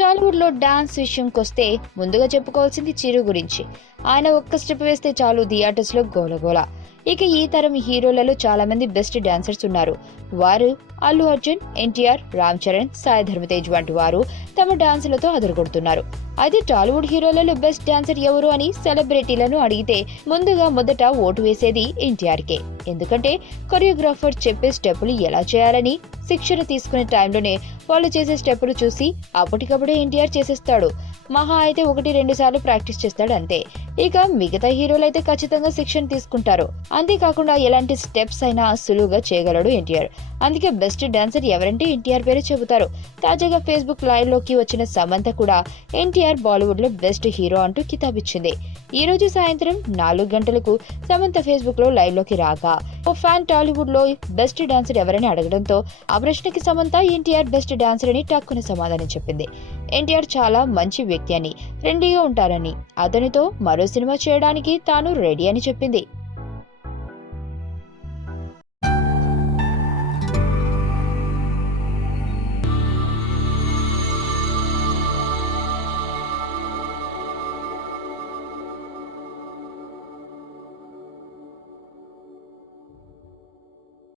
టాలీవుడ్ లో డాన్స్ విషయంకొస్తే ముందుగా చెప్పుకోవాల్సింది చిరు గురించి. ఆయన ఒక్క స్టెప్ వేస్తే చాలు థియేటర్స్ లో గోలగోల. ఇక ఈ తరం హీరోలలో చాలా మంది బెస్ట్ డాన్సర్స్ ఉన్నారు. వారు అల్లు అర్జున్, ఎన్టీఆర్, రామ్ చరణ్, సాయి ధర్మతేజ్ వంటి వారు తమ డాన్సులతో అదరగొడుతున్నారు. అయితే టాలీవుడ్ హీరోలలో బెస్ట్ డాన్సర్ ఎవరు అని సెలబ్రిటీలను అడిగితే ముందుగా మొదట ఓటు వేసేది ఎన్టీఆర్ కే. ఎందుకంటే కొరియోగ్రాఫర్ చెప్పే స్టెప్పులు ఎలా చేయాలని శిక్షణ తీసుకునే టైంలోనే వాళ్ళు చేసే స్టెప్పులు చూసి అప్పటికప్పుడే ఎన్టీఆర్ చేసేస్తాడు. మహా అయితే 1-2 సార్లు ప్రాక్టీస్ చేస్తాడు అంతే. ఇక మిగతా హీరోలు అయితే ఖచ్చితంగా శిక్షణ తీసుకుంటారు. అంతేకాకుండా ఎలాంటి స్టెప్స్ అయినా సులువుగా చేయగలడు ఎన్టీఆర్. అందుకే బెస్ట్ డాన్సర్ ఎవరంటే ఎన్టీఆర్ పేరు చెబుతారు. తాజాగా ఫేస్బుక్ లైవ్ లోకి వచ్చిన సమంత కూడా ఎన్టీఆర్ బాలీవుడ్ లో బెస్ట్ హీరో అంటూ కితాబిచ్చింది. ఈ రోజు సాయంత్రం 4 గంటలకు సమంత ఫేస్బుక్ లో లైవ్ లోకి రాగా ఓ ఫ్యాన్ టాలీవుడ్ లో బెస్ట్ డాన్సర్ ఎవరని అడగడంతో ఆ ప్రశ్నకి సమంత ఎన్టీఆర్ బెస్ట్ డాన్సర్ అని టక్కున సమాధానం చెప్పింది. ఎన్టీఆర్ చాలా మంచి వ్యక్తి అని, ఫ్రెండ్లీగా ఉంటారని, అతనితో మరో సినిమా చేయడానికి తాను రెడీ అని చెప్పింది.